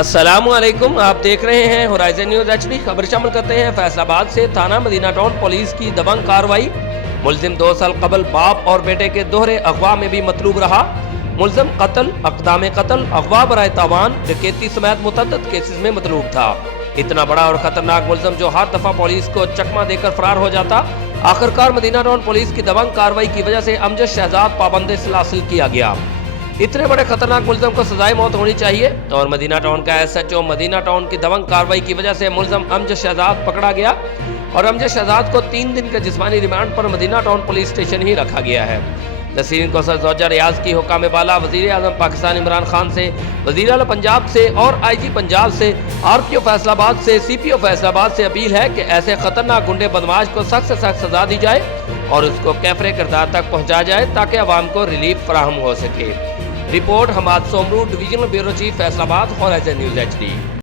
السلام علیکم، آپ دیکھ رہے ہیں ہورائزن نیوز ایچ ڈی۔ خبر شامل کرتے ہیں فیصل آباد سے۔ تھانہ مدینہ ٹاؤن پولیس کی دبنگ کارروائی۔ ملزم 2 سال قبل باپ اور بیٹے کے دوہرے اغوا میں بھی مطلوب رہا۔ ملزم قتل، اقدام قتل، اغوا برائے تاوان، ڈکیتی سمیت متعدد کیسز میں مطلوب تھا۔ اتنا بڑا اور خطرناک ملزم جو ہر دفعہ پولیس کو چکمہ دے کر فرار ہو جاتا، آخرکار مدینہ ٹاؤن پولیس کی دبنگ کارروائی کی وجہ سے امجد شہزاد پابند سلاسل کیا گیا۔ اتنے بڑے خطرناک ملزم کو سزائے موت ہونی چاہیے، اور مدینہ ٹاؤن کا ایس ایچ او مدینہ ٹاؤن کی دبنگ کارروائی کی وجہ سے ملزم امجد شہزاد پکڑا گیا، اور امجد شہزاد کو 3 دن کے جسمانی ریمانڈ پر مدینہ ٹاؤن پولیس اسٹیشن ہی رکھا گیا ہے۔ نسرین کوثر زوجہ ریاض کی حکام بالا وزیر اعظم پاکستان عمران خان سے، وزیر اعلیٰ پنجاب سے اور آئی جی پنجاب سے، آر پی او فیصل آباد سے، سی پی او فیصل آباد سے اپیل ہے کہ ایسے خطرناک گنڈے بدماش کو سخت سے سخت سزا دی جائے اور اس کو کیفر کردار تک پہنچا جائے تاکہ عوام کو ریلیف فراہم ہو سکے۔ Report Hammad Soomro, divisional bureau chief Faisal آباد، ہورائزن نیوز ایچ ڈی۔